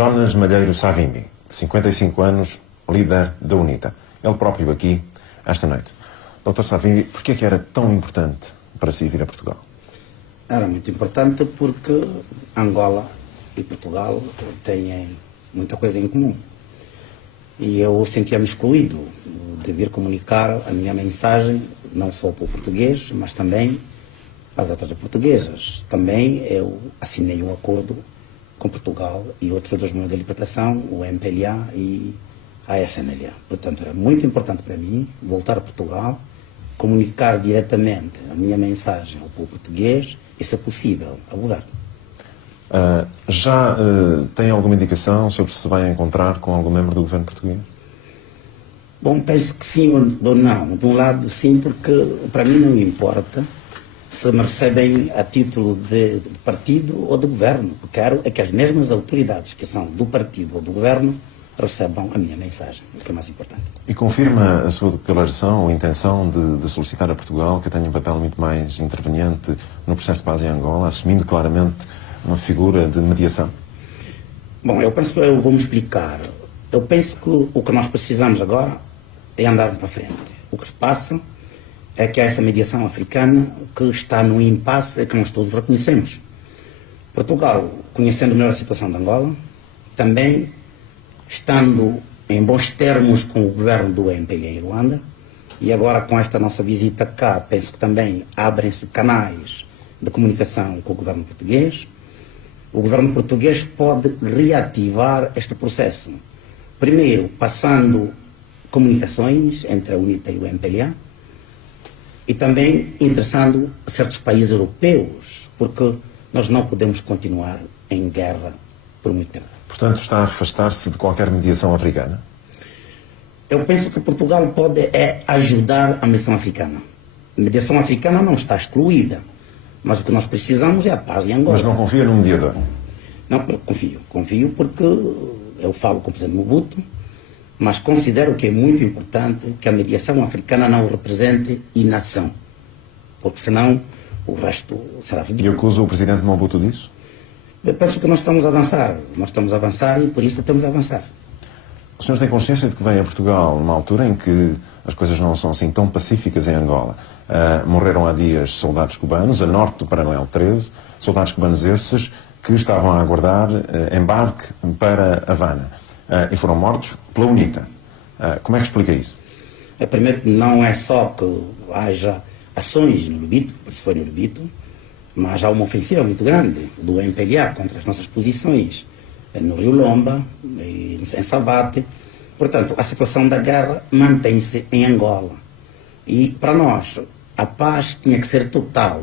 Jonas Malheiro Savimbi, 55 anos, líder da UNITA. Ele próprio aqui, esta noite. Dr. Savimbi, porquê é que era tão importante para si vir a Portugal? Era muito importante porque Angola e Portugal têm muita coisa em comum. E eu sentia-me excluído de vir comunicar a minha mensagem, não só para o português, mas também às outras portuguesas. Também eu assinei um acordo com Portugal e outros dois meios de libertação, o MPLA e a FNLA. Portanto, era muito importante para mim voltar a Portugal, comunicar diretamente a minha mensagem ao povo português e, se possível, ao governo. Já tem alguma indicação sobre se vai encontrar com algum membro do governo português? Bom, penso que sim ou não. De um lado, sim, porque para mim não importa se me recebem a título de partido ou de governo. O que quero é que as mesmas autoridades que são do partido ou do governo recebam a minha mensagem, o que é mais importante. E confirma a sua declaração ou intenção de solicitar a Portugal que tenha um papel muito mais interveniente no processo de paz em Angola, assumindo claramente uma figura de mediação? Bom, eu penso que eu vou me explicar. Eu penso que o que nós precisamos agora é andar para frente. O que se passa é que há essa mediação africana que está no impasse que nós todos reconhecemos. Portugal, conhecendo melhor a situação de Angola, também estando em bons termos com o governo do MPLA em Luanda, e agora com esta nossa visita cá, penso que também abrem-se canais de comunicação com o governo português. O governo português pode reativar este processo. Primeiro, passando comunicações entre a UNITA e o MPLA, e também interessando certos países europeus, porque nós não podemos continuar em guerra por muito tempo. Portanto, está a afastar-se de qualquer mediação africana? Eu penso que Portugal pode ajudar a mediação africana. A mediação africana não está excluída, mas o que nós precisamos é a paz em Angola. Mas não confia no mediador? Não, eu confio porque eu falo com o presidente Mobutu, mas considero que é muito importante que a mediação africana não represente inação, porque senão o resto será ridículo. E acusa o presidente Mobutu disso? Eu penso que nós estamos a avançar e por isso temos a avançar. O senhor tem consciência de que vem a Portugal numa altura em que as coisas não são assim tão pacíficas em Angola? Morreram há dias soldados cubanos, a norte do Paralelo 13, soldados cubanos esses que estavam a aguardar embarque para Havana e foram mortos pela UNITA. Como é que explica isso? Primeiro, não é só que haja ações no Lubito, por isso foi no Lubito, mas há uma ofensiva muito grande do MPLA contra as nossas posições no Rio Lomba, em Savate. Portanto, a situação da guerra mantém-se em Angola. E, para nós, a paz tinha que ser total.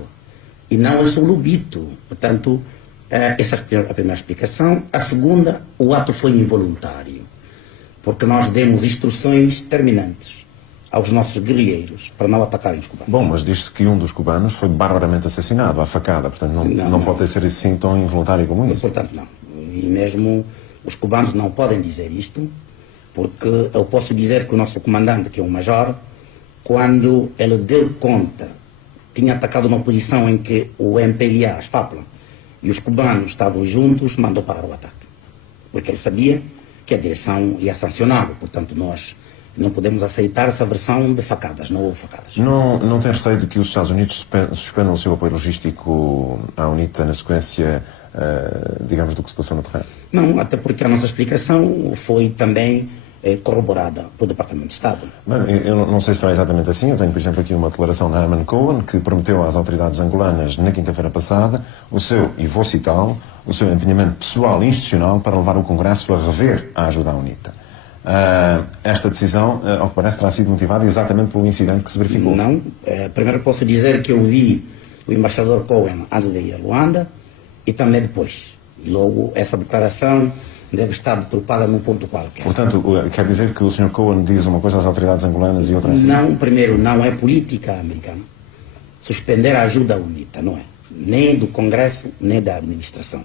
E não é só o Lubito. Portanto, essa é a primeira explicação. A segunda, o ato foi involuntário. Porque nós demos instruções terminantes aos nossos guerrilheiros para não atacarem os cubanos. Bom, mas diz-se que um dos cubanos foi barbaramente assassinado, à facada. Portanto, não pode ser assim tão involuntário como isso. Portanto, não. E mesmo os cubanos não podem dizer isto, porque eu posso dizer que o nosso comandante, que é um major, quando ele deu conta, tinha atacado uma posição em que o MPLA, as FAPLA, e os cubanos estavam juntos, mandou parar o ataque. Porque ele sabia que a direção ia sancioná-lo. Portanto, nós não podemos aceitar essa versão de facadas, não houve facadas. Não tem receio de que os Estados Unidos suspendam o seu apoio logístico à UNITA na sequência, digamos, do que se passou no terreno? Não, até porque a nossa explicação foi também corroborada pelo Departamento de Estado. Bem, eu não sei se será exatamente assim. Eu tenho, por exemplo, aqui uma declaração da Herman Cohen, que prometeu às autoridades angolanas, na quinta-feira passada, e vou citá-lo, o seu empenhamento pessoal e institucional para levar o Congresso a rever a ajuda à UNITA. Esta decisão, ao que parece, terá sido motivada exatamente pelo incidente que se verificou. Não. Primeiro posso dizer que eu vi o embaixador Cohen antes de ir a Luanda e também depois. E logo essa declaração deve estar deturpada num ponto qualquer. Portanto, quer dizer que o Sr. Cohen diz uma coisa às autoridades angolanas e outra assim? Não, primeiro, não é política americana suspender a ajuda à UNITA, não é. Nem do Congresso, nem da administração.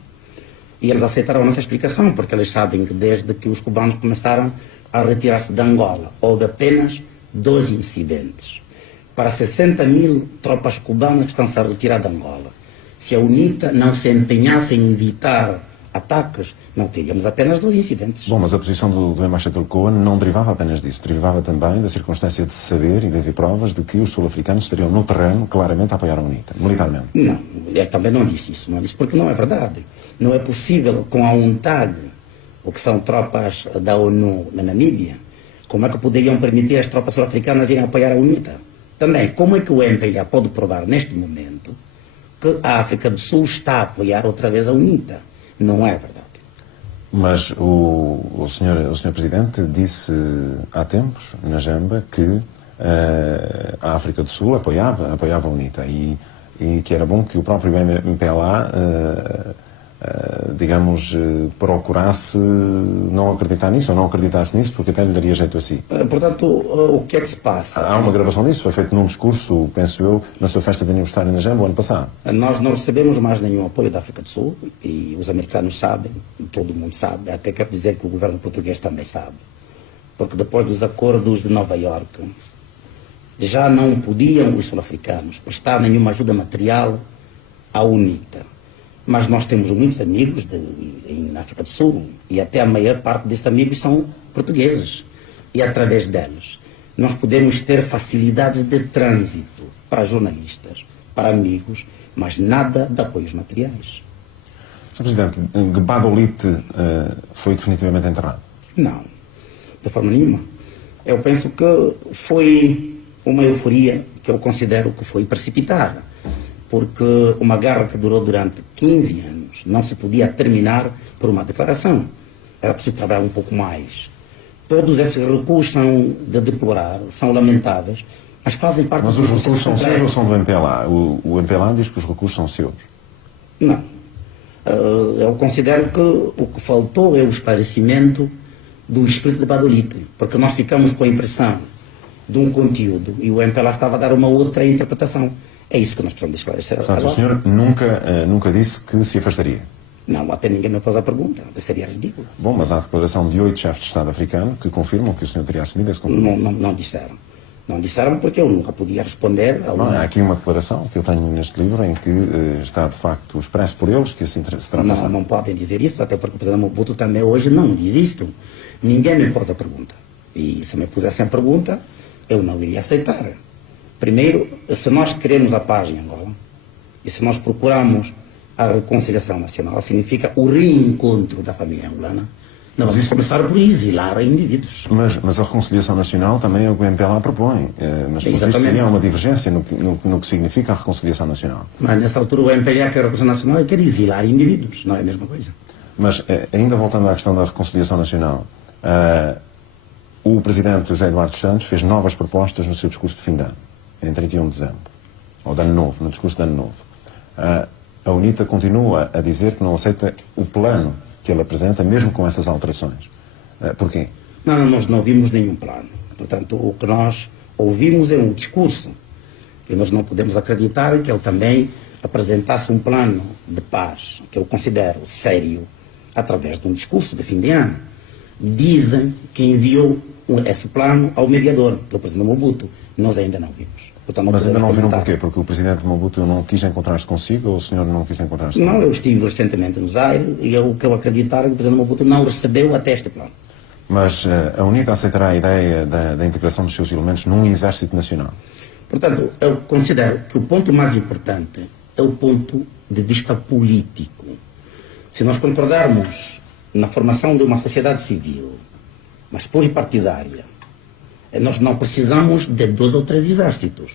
E eles aceitaram a nossa explicação, porque eles sabem que desde que os cubanos começaram a retirar-se de Angola, houve apenas 2 incidentes. Para 60 mil tropas cubanas que estão-se a retirar de Angola. Se a UNITA não se empenhasse em evitar ataques, não teríamos apenas 2 incidentes. Bom, mas a posição do embaixador Cohen não derivava apenas disso, derivava também da circunstância de saber e de haver provas de que os sul-africanos estariam no terreno claramente a apoiar a UNITA, militarmente. Não, eu também não disse isso, não disse porque não é verdade. Não é possível com a UNTAG, o que são tropas da ONU na Namíbia, como é que poderiam permitir as tropas sul-africanas irem apoiar a UNITA? Também, como é que o MPLA pode provar neste momento que a África do Sul está a apoiar outra vez a UNITA? Não é verdade. Mas o senhor Presidente disse há tempos, na Jamba, que a África do Sul apoiava a UNITA e que era bom que o próprio MPLA, digamos, procurasse não acreditar nisso ou não acreditasse nisso, porque até lhe daria jeito a si. Portanto, o que é que se passa? Há uma gravação disso, foi feito num discurso, penso eu, na sua festa de aniversário na Jamba o ano passado. Nós não recebemos mais nenhum apoio da África do Sul e os americanos sabem, todo mundo sabe, até quero dizer que o governo português também sabe. Porque depois dos acordos de Nova Iorque, já não podiam os sul-africanos prestar nenhuma ajuda material à UNITA. Mas nós temos muitos amigos na África do Sul e até a maior parte desses amigos são portugueses. E através deles nós podemos ter facilidades de trânsito para jornalistas, para amigos, mas nada de apoios materiais. Sr. Presidente, Gbadolite foi definitivamente enterrado? Não, de forma nenhuma. Eu penso que foi uma euforia que eu considero que foi precipitada. Porque uma guerra que durou durante 15 anos não se podia terminar por uma declaração. Era preciso trabalhar um pouco mais. Todos esses recuos são de deplorar, são lamentáveis, mas fazem parte... Mas os recursos são seus ou são do MPLA? O MPLA diz que os recursos são seus. Não. Eu considero que o que faltou é o esclarecimento do espírito de Gbadolite, porque nós ficamos com a impressão de um conteúdo e o MPLA estava a dar uma outra interpretação. É isso que nós precisamos esclarecer. Portanto, o senhor nunca disse que se afastaria? Não, até ninguém me pôs a pergunta. Seria ridículo. Bom, mas há a declaração de 8 chefes de Estado africano que confirmam que o senhor teria assumido esse compromisso. Não disseram. Não disseram porque eu nunca podia responder. Há aqui uma declaração que eu tenho neste livro em que está de facto expresso por eles que assim se terá passado. Não podem dizer isso, até porque o presidente Mobutu também hoje não diz isto. Ninguém me pôs a pergunta. E se me pusessem a pergunta, eu não iria aceitar. Primeiro, se nós queremos a paz em Angola, e se nós procuramos a reconciliação nacional, significa o reencontro da família angolana, não vamos começar por exilar indivíduos. Mas a reconciliação nacional também é o que o MPLA propõe. Mas por isso seria uma divergência no que significa a reconciliação nacional. Mas nessa altura o MPLA quer a reconciliação nacional e quer exilar indivíduos, não é a mesma coisa. Mas ainda voltando à questão da reconciliação nacional, o presidente José Eduardo dos Santos fez novas propostas no seu discurso de fim de ano, em 31 de dezembro, ou de ano novo, no discurso de ano novo. A UNITA continua a dizer que não aceita o plano que ele apresenta, mesmo com essas alterações. Porquê? Não, nós não vimos nenhum plano. Portanto, o que nós ouvimos é um discurso. E nós não podemos acreditar que ele também apresentasse um plano de paz, que eu considero sério, através de um discurso de fim de ano. Dizem que enviou esse plano ao mediador, que é o presidente Mobutu. Nós ainda não vimos. Portanto, mas ainda não viram porquê? Porque o presidente Mobutu não quis encontrar-se consigo ou o senhor não quis encontrar-se consigo? Não, eu estive recentemente no Zaire e o que eu acreditar é que o presidente Mobutu não recebeu até este plano. Mas a UNITA aceitará a ideia da integração dos seus elementos num exército nacional? Portanto, eu considero que o ponto mais importante é o ponto de vista político. Se nós concordarmos na formação de uma sociedade civil, mas pluripartidária, nós não precisamos de 2 ou 3 exércitos.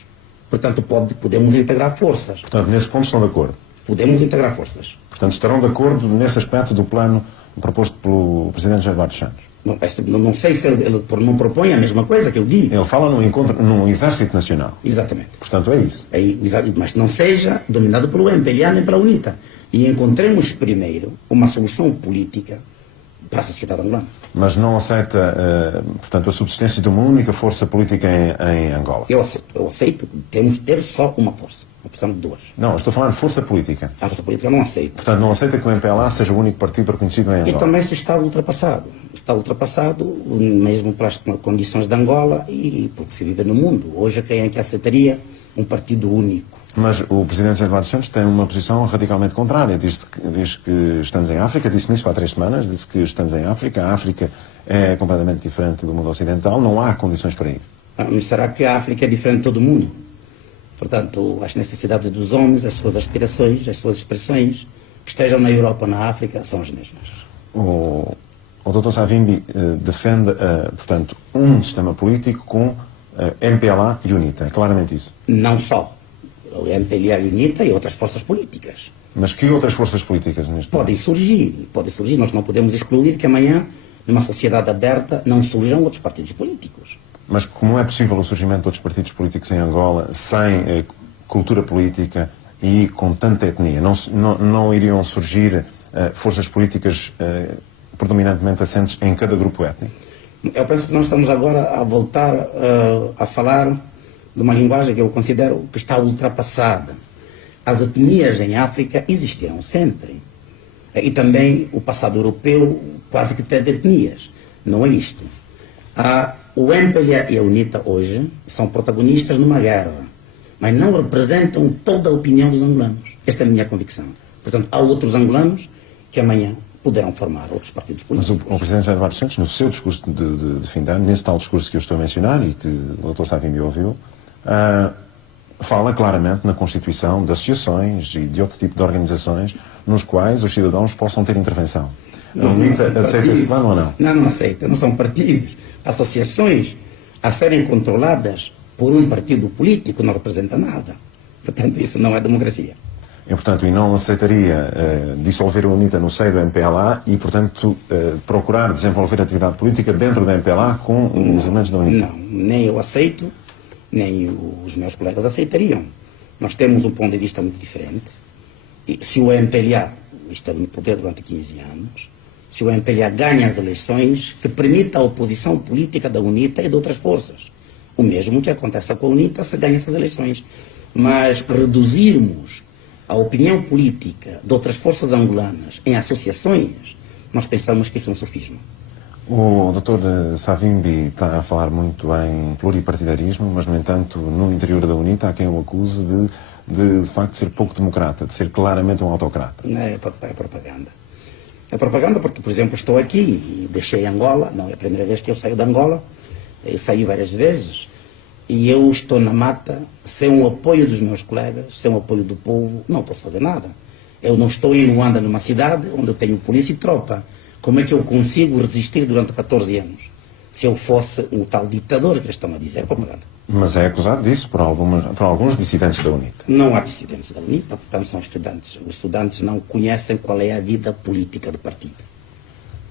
Portanto, podemos integrar forças. Portanto, nesse ponto estão de acordo? Podemos integrar forças. Portanto, estarão de acordo nesse aspecto do plano proposto pelo presidente José Eduardo dos Santos? Não sei se ele não propõe a mesma coisa que eu digo. Ele fala num exército nacional. Exatamente. Portanto, é isso. Mas não seja dominado pelo MPLA nem pela UNITA. E encontremos primeiro uma solução política para a sociedade angolana. Mas não aceita, portanto, a subsistência de uma única força política em Angola? Eu aceito. Temos de ter só uma força. Não precisamos de 2. Não, estou a falar de força política. A força política eu não aceito. Portanto, não aceita que o MPLA seja o único partido reconhecido em Angola? E também isso está ultrapassado. Está ultrapassado mesmo para as condições de Angola e porque se vive no mundo. Hoje quem é que aceitaria um partido único? Mas o Presidente Eduardo Santos tem uma posição radicalmente contrária. Diz que estamos em África, disse-me isso há 3 semanas, disse que estamos em África. A África é completamente diferente do mundo ocidental, não há condições para isso. Mas será que a África é diferente de todo o mundo? Portanto, as necessidades dos homens, as suas aspirações, as suas expressões, que estejam na Europa ou na África, são as mesmas. O Dr. Savimbi defende, portanto, um sistema político com MPLA e UNITA, é claramente isso. Não só. O MPLA e UNITA e outras forças políticas. Mas que outras forças políticas neste Podem surgir. Nós não podemos excluir que amanhã, numa sociedade aberta, não surjam outros partidos políticos. Mas como é possível o surgimento de outros partidos políticos em Angola sem cultura política e com tanta etnia? Não iriam surgir forças políticas predominantemente assentes em cada grupo étnico? Eu penso que nós estamos agora a voltar a falar de uma linguagem que eu considero que está ultrapassada. As etnias em África existiram sempre. E também o passado europeu quase que teve etnias. Não é isto. O MPLA e a UNITA hoje são protagonistas numa guerra, mas não representam toda a opinião dos angolanos. Esta é a minha convicção. Portanto, há outros angolanos que amanhã poderão formar outros partidos políticos. Mas o Presidente Eduardo Santos, no seu discurso de fim de ano, nesse tal discurso que eu estou a mencionar e que o Dr. Savimbi ouviu, fala claramente na constituição de associações e de outro tipo de organizações nos quais os cidadãos possam ter intervenção. A UNITA aceita esse plano ou não? Não aceita. Não são partidos. Associações a serem controladas por um partido político não representa nada. Portanto, isso não é democracia. E, portanto, não aceitaria dissolver a UNITA no seio do MPLA e, portanto, procurar desenvolver atividade política dentro do MPLA com os elementos da UNITA? Não, nem eu aceito, nem os meus colegas aceitariam. Nós temos um ponto de vista muito diferente. E se o MPLA esteve no poder durante 15 anos, se o MPLA ganha as eleições, que permita a oposição política da UNITA e de outras forças. O mesmo que acontece com a UNITA se ganha essas eleições. Mas reduzirmos a opinião política de outras forças angolanas em associações, nós pensamos que isso é um sofisma. O Dr. Savimbi está a falar muito em pluripartidarismo, mas, no entanto, no interior da UNITA há quem o acuse de facto, ser pouco democrata, de ser claramente um autocrata. É propaganda. É propaganda porque, por exemplo, estou aqui e deixei Angola, não é a primeira vez que eu saio de Angola, eu saí várias vezes, e eu estou na mata, sem o apoio dos meus colegas, sem o apoio do povo, não posso fazer nada. Eu não estou em Luanda, numa cidade onde eu tenho polícia e tropa. Como é que eu consigo resistir durante 14 anos? Se eu fosse um tal ditador que eles estão a dizer, propaganda. Mas é acusado disso por alguns dissidentes da UNITA. Não há dissidentes da UNITA, portanto são estudantes. Os estudantes não conhecem qual é a vida política do partido.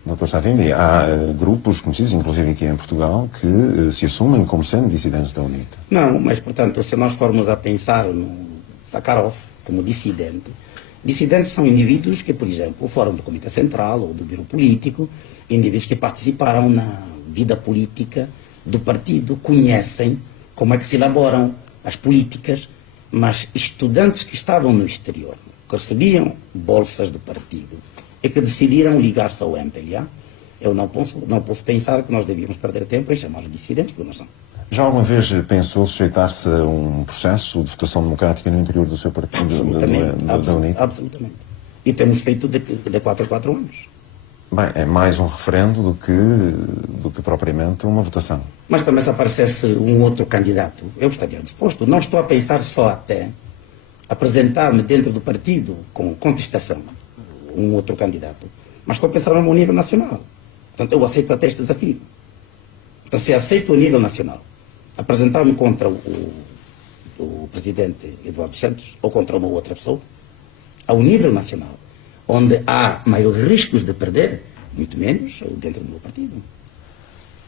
Dr. Savimbi, há grupos conhecidos, inclusive aqui em Portugal, que se assumem como sendo dissidentes da UNITA. Não, mas, portanto, se nós formos a pensar no Sakharov como dissidente, dissidentes são indivíduos que, por exemplo, foram do Comitê Central ou do Biro Político, indivíduos que participaram na vida política do partido, conhecem como é que se elaboram as políticas, mas estudantes que estavam no exterior, que recebiam bolsas do partido e que decidiram ligar-se ao MPLA, eu não posso pensar que nós devíamos perder tempo em chamar os dissidentes, porque não são. Já alguma vez pensou sujeitar-se a um processo de votação democrática no interior do seu partido, da UNITA? Absolutamente. E temos feito de 4 a 4 anos. Bem, é mais um referendo do que propriamente uma votação. Mas também se aparecesse um outro candidato, eu estaria disposto. Não estou a pensar só até apresentar-me dentro do partido com contestação, um outro candidato. Mas estou a pensar no nível nacional. Portanto, eu aceito até este desafio. Então, se aceito a nível nacional, apresentar-me contra o presidente Eduardo Santos ou contra uma outra pessoa, ao nível nacional, onde há maiores riscos de perder, muito menos dentro do meu partido.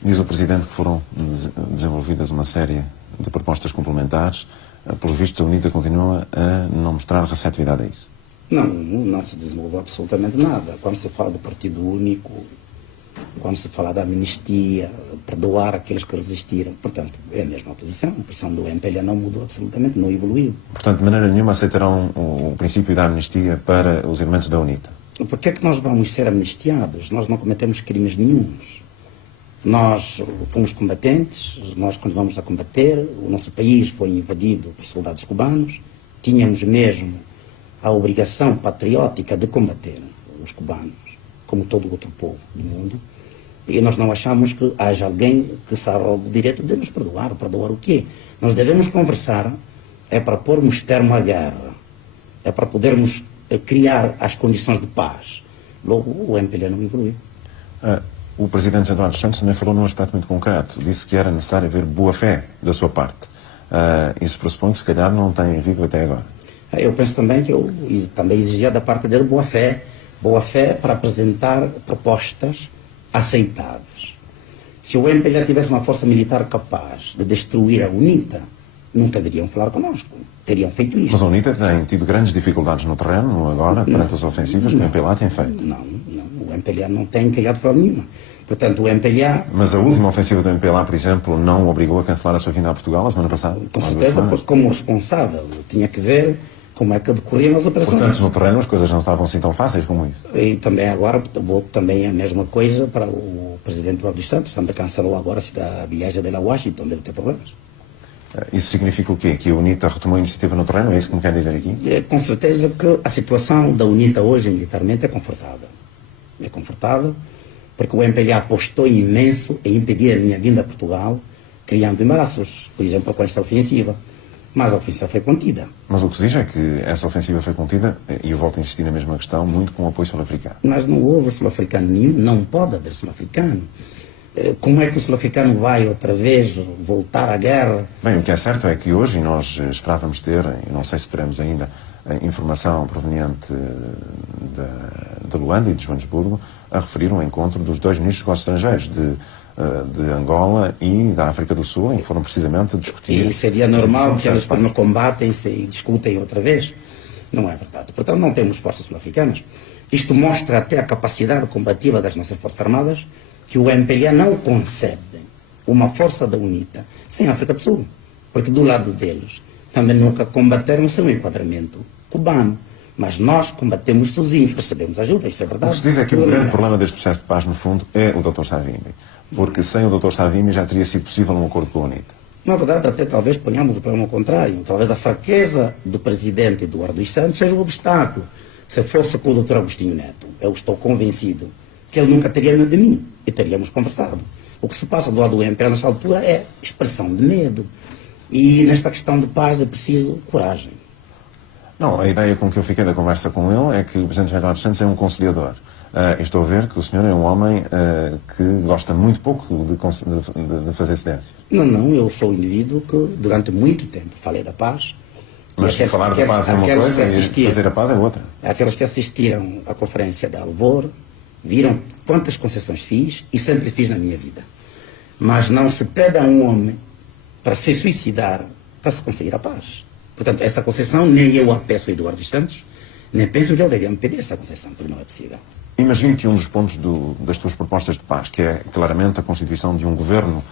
Diz o Presidente que foram desenvolvidas uma série de propostas complementares. Pelos vistos, a UNITA continua a não mostrar receptividade a isso. Não se desenvolveu absolutamente nada. Quando se fala do partido único, quando se fala da amnistia, perdoar aqueles que resistiram, portanto, é a mesma posição. A posição do MPLA não mudou absolutamente, não evoluiu. Portanto, de maneira nenhuma aceitarão o princípio da amnistia para os elementos da UNITA? Por que é que nós vamos ser amnistiados? Nós não cometemos crimes nenhuns. Nós fomos combatentes, nós continuamos a combater, o nosso país foi invadido por soldados cubanos, tínhamos mesmo a obrigação patriótica de combater os cubanos, como todo outro povo do mundo, e nós não achamos que haja alguém que se arrogue o direito de nos perdoar. Perdoar o quê? Nós devemos conversar, é para pormos termo à guerra, é para podermos criar as condições de paz. Logo, o MPLA não evoluiu. O presidente Eduardo Santos também falou num aspecto muito concreto. Disse que era necessário haver boa-fé da sua parte. Isso pressupõe que, se calhar, não tem havido até agora. Eu penso também que eu também exigia da parte dele boa-fé. Boa-fé para apresentar propostas aceitáveis. Se o MPLA tivesse uma força militar capaz de destruir a UNITA, nunca deveriam falar connosco. Teriam feito isso. Mas a UNITA tem tido grandes dificuldades no terreno agora, perante as ofensivas que o MPLA tem feito. Não. O MPLA não tem criado forma nenhuma. Portanto, o MPLA... Mas a última ofensiva do MPLA, por exemplo, não o obrigou a cancelar a sua vinda a Portugal a semana passada? Com certeza, porque como responsável tinha que ver como é que decorriam as operações. Portanto, no terreno as coisas não estavam assim tão fáceis como isso. E também agora, vou também a mesma coisa para o presidente Eduardo dos Santos, também cancelou agora a viagem dele a Washington, deve ter problemas. Isso significa o quê? Que a UNITA retomou a iniciativa no terreno? É isso que me quer dizer aqui? Com certeza que a situação da UNITA hoje, militarmente, é confortável. É confortável porque o MPLA apostou imenso em impedir a minha vinda a Portugal, criando embaraços, por exemplo, com esta ofensiva. Mas a ofensiva foi contida. Mas o que se diz é que essa ofensiva foi contida, e eu volto a insistir na mesma questão, muito com o apoio sul-africano. Mas não houve sul-africano nenhum, não pode haver sul-africano. Como é que o sul-africano vai outra vez voltar à guerra? Bem, o que é certo é que hoje, e nós esperávamos ter, e não sei se teremos ainda, informação proveniente de Luanda e de Joanesburgo, a referir um encontro dos dois ministros dos negócios estrangeiros de Angola e da África do Sul, em que foram precisamente discutir... E seria normal que eles não combatem-se e discutem outra vez? Não é verdade. Portanto, não temos forças sul-africanas. Isto mostra até a capacidade combativa das nossas Forças Armadas, que o MPLA não concebe uma força da UNITA sem a África do Sul. Porque do lado deles também nunca combateram sem um enquadramento cubano. Mas nós combatemos sozinhos, recebemos ajuda, isso é verdade. O que se diz é que o grande problema deste processo de paz, no fundo, é o Dr. Savimbi. Porque sem o Dr. Savimbi já teria sido possível um acordo com a UNITA. Na verdade, até talvez ponhamos o problema ao contrário. Talvez a fraqueza do presidente Eduardo dos Santos seja um obstáculo. Se fosse com o Dr. Agostinho Neto, eu estou convencido que ele nunca teria medo de mim e teríamos conversado. O que se passa do lado do MPLA nessa altura é expressão de medo. E nesta questão de paz é preciso coragem. Não, a ideia com que eu fiquei da conversa com ele é que o Presidente Eduardo dos Santos é um conciliador. Estou a ver que o senhor é um homem que gosta muito pouco de fazer cedências. Não, eu sou um indivíduo que durante muito tempo falei da paz. Mas falar da paz é uma coisa e fazer a paz é outra. Aqueles que assistiram à conferência da Alvor viram quantas concessões fiz e sempre fiz na minha vida. Mas não se pede a um homem para se suicidar para se conseguir a paz. Portanto, essa concessão nem eu a peço a Eduardo dos Santos, nem penso que ele deveria me pedir essa concessão, porque não é possível. Imagino que um dos pontos das suas propostas de paz, que é claramente a constituição de um governo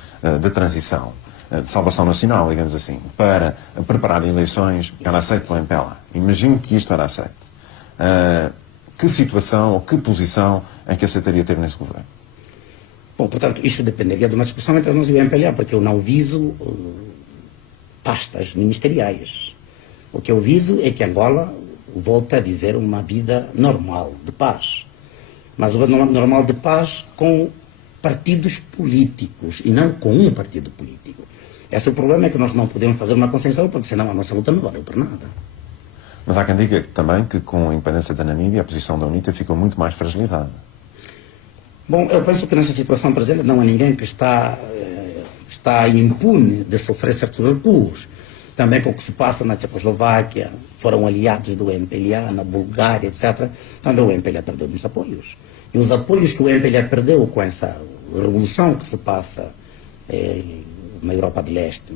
de transição, de salvação nacional, digamos assim, para preparar eleições, era aceito pelo MPLA. Imagino que isto era aceito. Que situação ou que posição é que aceitaria ter nesse governo? Bom, portanto, isto dependeria de uma discussão entre nós e o MPLA, porque eu não viso pastas ministeriais. O que eu viso é que Angola volte a viver uma vida normal, de paz. Mas uma vida normal de paz com partidos políticos e não com um partido político. Esse é o problema, é que nós não podemos fazer uma concessão, porque senão a nossa luta não valeu por nada. Mas há quem diga também que com a independência da Namíbia a posição da UNITA ficou muito mais fragilizada. Bom, eu penso que nessa situação presente não há ninguém que está impune de sofrer certos recuos. Também com o que se passa na Tchecoslováquia, foram aliados do MPLA, na Bulgária, etc. Também o MPLA perdeu muitos apoios. E os apoios que o MPLA perdeu com essa revolução que se passa na Europa de Leste,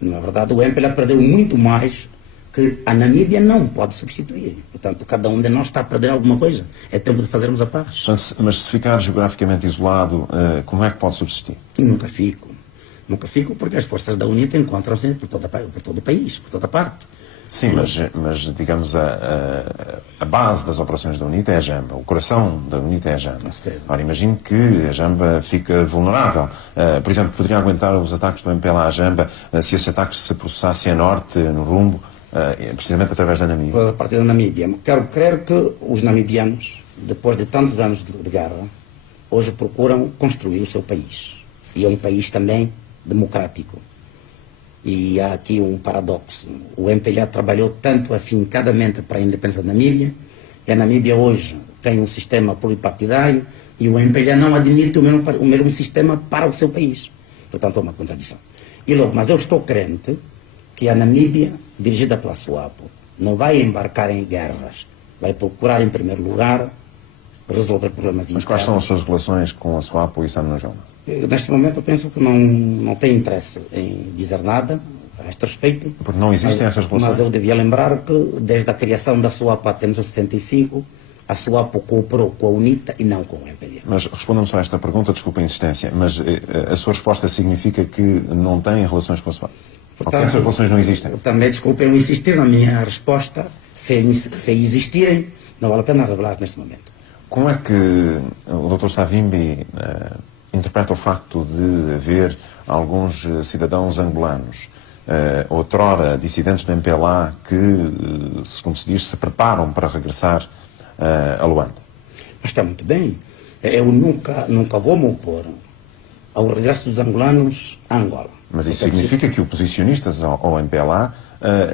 não é verdade? O MPLA perdeu muito mais que a Namíbia não pode substituir. Portanto, cada um de nós está a perder alguma coisa. É tempo de fazermos a paz. Mas se ficar geograficamente isolado, como é que pode subsistir? Nunca fico. Nunca fico porque as forças da UNITA encontram-se por todo o país, por toda parte. Sim, mas digamos, a base das operações da UNITA é a Jamba. O coração da UNITA é a Jamba. Ora, imagino que a Jamba fica vulnerável. Por exemplo, poderia aguentar os ataques do MPLA à Jamba se esses ataques se processassem a norte, no Rumbo, precisamente através da Namíbia. A partir da Namíbia. Quero crer que os namibianos, depois de tantos anos de guerra, hoje procuram construir o seu país. E é um país também democrático. E há aqui um paradoxo. O MPLA trabalhou tanto afincadamente para a independência da Namíbia, e a Namíbia hoje tem um sistema pluripartidário, e o MPLA não admite o mesmo sistema para o seu país. Portanto, é uma contradição. E logo, mas eu estou crente que a Namíbia, dirigida pela SWAPO, não vai embarcar em guerras. Vai procurar, em primeiro lugar, resolver problemas internos. Mas quais são as suas relações com a SWAPO e Sam Nujoma? Neste momento eu penso que não tem interesse em dizer nada a este respeito. Porque não existem essas relações. Mas eu devia lembrar que desde a criação da SWAPO até 1975, a SWAPO cooperou com a UNITA e não com o MPLA. Mas responda-me só a esta pergunta, desculpa a insistência, mas a sua resposta significa que não tem relações com a SWAPO? Portanto, ou que essas relações não existem? Também desculpem eu insistir na minha resposta. Se existirem, não vale a pena revelar neste momento. Como é que o Dr. Savimbi interpreta o facto de haver alguns cidadãos angolanos, outrora dissidentes do MPLA, que, como se diz, se preparam para regressar a Luanda? Mas está muito bem. Eu nunca vou me opor ao regresso dos angolanos a Angola. Mas isso significa que oposicionistas ao MPLA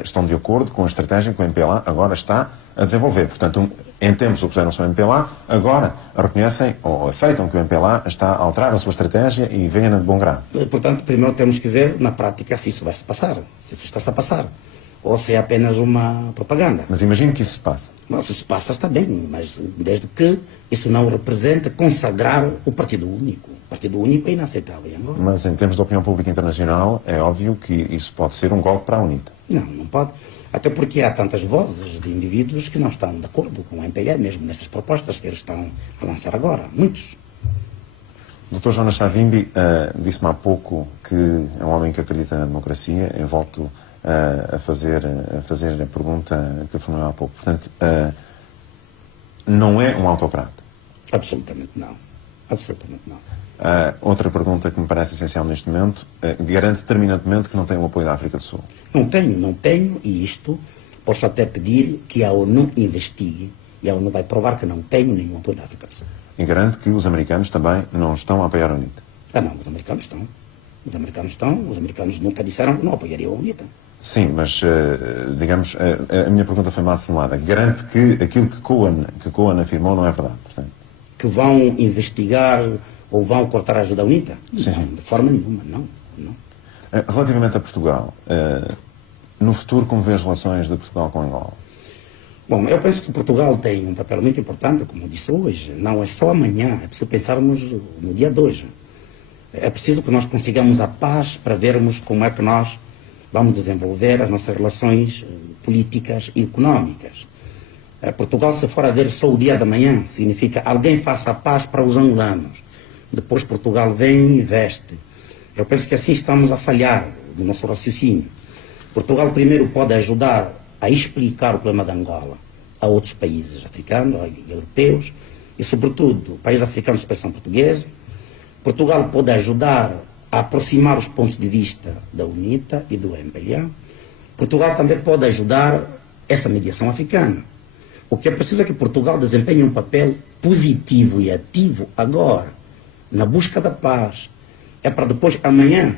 estão de acordo com a estratégia que o MPLA agora está a desenvolver. Portanto, em tempos opuseram-se ao MPLA, agora reconhecem ou aceitam que o MPLA está a alterar a sua estratégia e veem-na de bom grado. Portanto, primeiro temos que ver na prática se isso vai se passar, se isso está-se a passar, ou se é apenas uma propaganda. Mas imagino que isso se passa. Não, se passa está bem, mas desde que isso não represente consagrar o Partido Único. O Partido Único é inaceitável em Angola. Mas em termos de opinião pública internacional, é óbvio que isso pode ser um golpe para a UNITA. Não pode. Até porque há tantas vozes de indivíduos que não estão de acordo com o MPLA, mesmo nessas propostas que eles estão a lançar agora. Muitos. Dr. Jonas Savimbi disse-me há pouco que é um homem que acredita na democracia. Eu volto a fazer a pergunta que formulei há pouco. Portanto, não é um autocrata? Absolutamente não. Absolutamente não. Outra pergunta que me parece essencial neste momento, garante terminantemente que não tem o apoio da África do Sul? Não tenho, e isto posso até pedir que a ONU investigue, e a ONU vai provar que não tenho nenhum apoio da África do Sul. E garante que os americanos também não estão a apoiar a UNITA? Não, os americanos estão. Os americanos nunca disseram que não apoiariam a UNITA. Sim, mas, digamos, a minha pergunta foi mal formulada. Garante que aquilo que Cohen afirmou não é verdade, portanto? Que vão investigar ou vão cortar a ajuda à UNITA? Sim. Não, de forma nenhuma, não. Relativamente a Portugal, no futuro, como vê as relações de Portugal com Angola? Bom, eu penso que Portugal tem um papel muito importante, como eu disse hoje. Não é só amanhã, é preciso pensarmos no dia de hoje. É preciso que nós consigamos a paz para vermos como é que nós vamos desenvolver as nossas relações políticas e económicas. Portugal, se for a ver só o dia da manhã, significa alguém faça a paz para os angolanos. Depois Portugal vem e investe. Eu penso que assim estamos a falhar no nosso raciocínio. Portugal primeiro pode ajudar a explicar o problema de Angola a outros países africanos, europeus, e sobretudo países africanos de expressão portuguesa. Portugal pode ajudar a aproximar os pontos de vista da UNITA e do MPLA. Portugal também pode ajudar essa mediação africana. O que é preciso é que Portugal desempenhe um papel positivo e ativo agora, na busca da paz. É para depois, amanhã,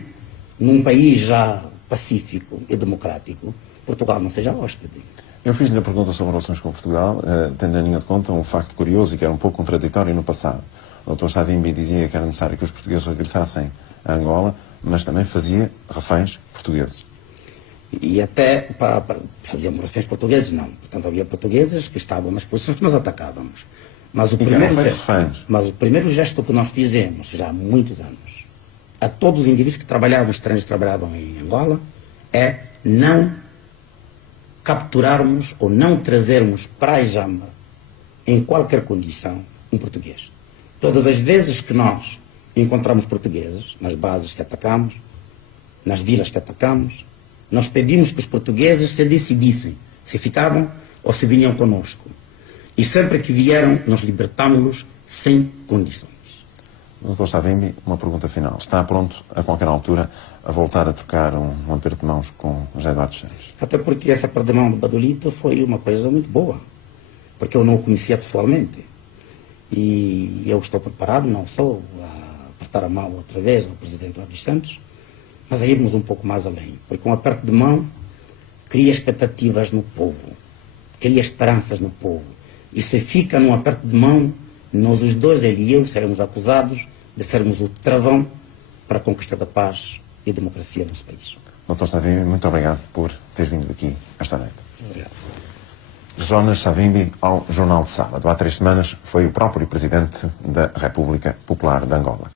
num país já pacífico e democrático, Portugal não seja hóspede. Eu fiz-lhe a pergunta sobre relações com Portugal, tendo em linha de conta um facto curioso e que era um pouco contraditório no passado. O Dr. Savimbi dizia que era necessário que os portugueses regressassem a Angola, mas também fazia reféns portugueses. E até para fazíamos reféns portugueses, não. Portanto, havia portugueses que estavam nas posições que nós atacávamos. Mas o primeiro gesto que nós fizemos, já há muitos anos, a todos os indivíduos que trabalhavam, estrangeiros que trabalhavam em Angola, é não capturarmos ou não trazermos para a Jamba, em qualquer condição, um português. Todas as vezes que nós encontramos portugueses, nas bases que atacamos, nas vilas que atacamos, nós pedimos que os portugueses se decidissem se ficavam ou se vinham conosco. E sempre que vieram, nós libertámos-los sem condições. Dr. Savimbi, uma pergunta final. Está pronto, a qualquer altura, a voltar a trocar um aperto de mãos com José Eduardo dos Santos? Até porque essa aperto de mão de Badolito foi uma coisa muito boa, porque eu não o conhecia pessoalmente. E eu estou preparado, não só a apertar a mão outra vez ao Presidente Eduardo dos Santos, mas a irmos um pouco mais além. Porque um aperto de mão cria expectativas no povo, cria esperanças no povo. E se fica num aperto de mão, nós os dois, ele e eu, seremos acusados de sermos o travão para a conquista da paz e a democracia no nosso país. Dr. Savimbi, muito obrigado por ter vindo aqui esta noite. Obrigado. Jonas Savimbi, ao Jornal de Sábado. Há 3 semanas foi o próprio Presidente da República Popular de Angola.